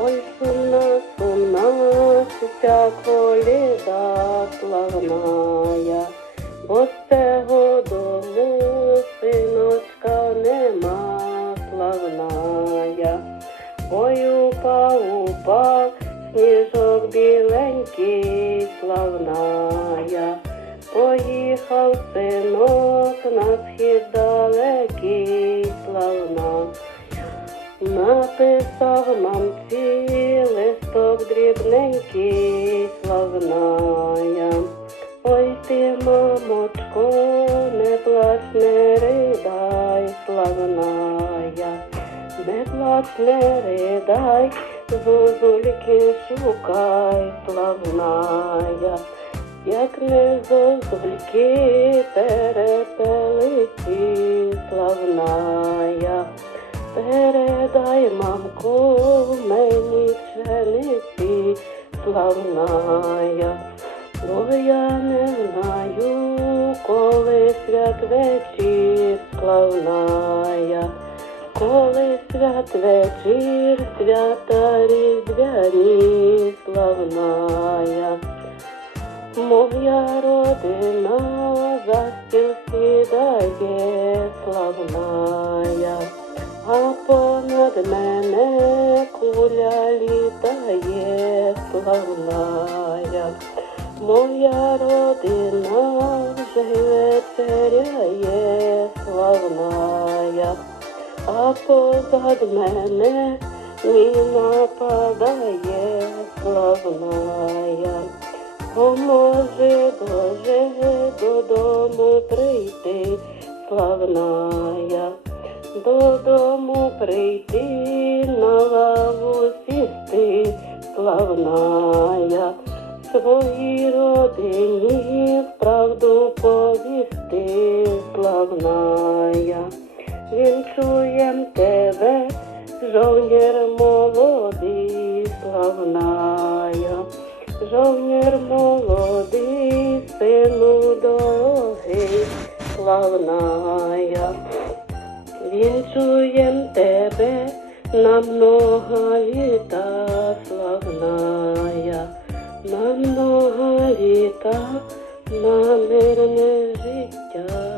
Ой, сумна, сумна, вся коляда славная, бо з цього дому синочка нема славная. Ой, упа, упа, сніжок біленький славная, поїхав синок на схід далеко. Написав мамці листок дрібненький, славная. Ой ти, мамочко, не плач, не ридай, славная. Не плач, не ридай, зозульки шукай, славная. Як не зозульки перепелиці, славная. Мені пшениці славная, бо я не знаю, коли святвечір славная, коли святвечір, свята різдвяні славная. Моя родина за стіл сідає славная, понад мене куля літає славная. Моя родина вже вечеряє славная, а позад мене міна падає славная. Поможи, Боже, додому прийти, славная, додому прийти, на лаву сісти, славная, своїй родині правду повісти, славная. Вінчуєм тебе, жовнір молодий, славная. Жовнір молодий, сину дорогий, славная вінчуєм тебе на много літа славная, на много літа, на мирне життя.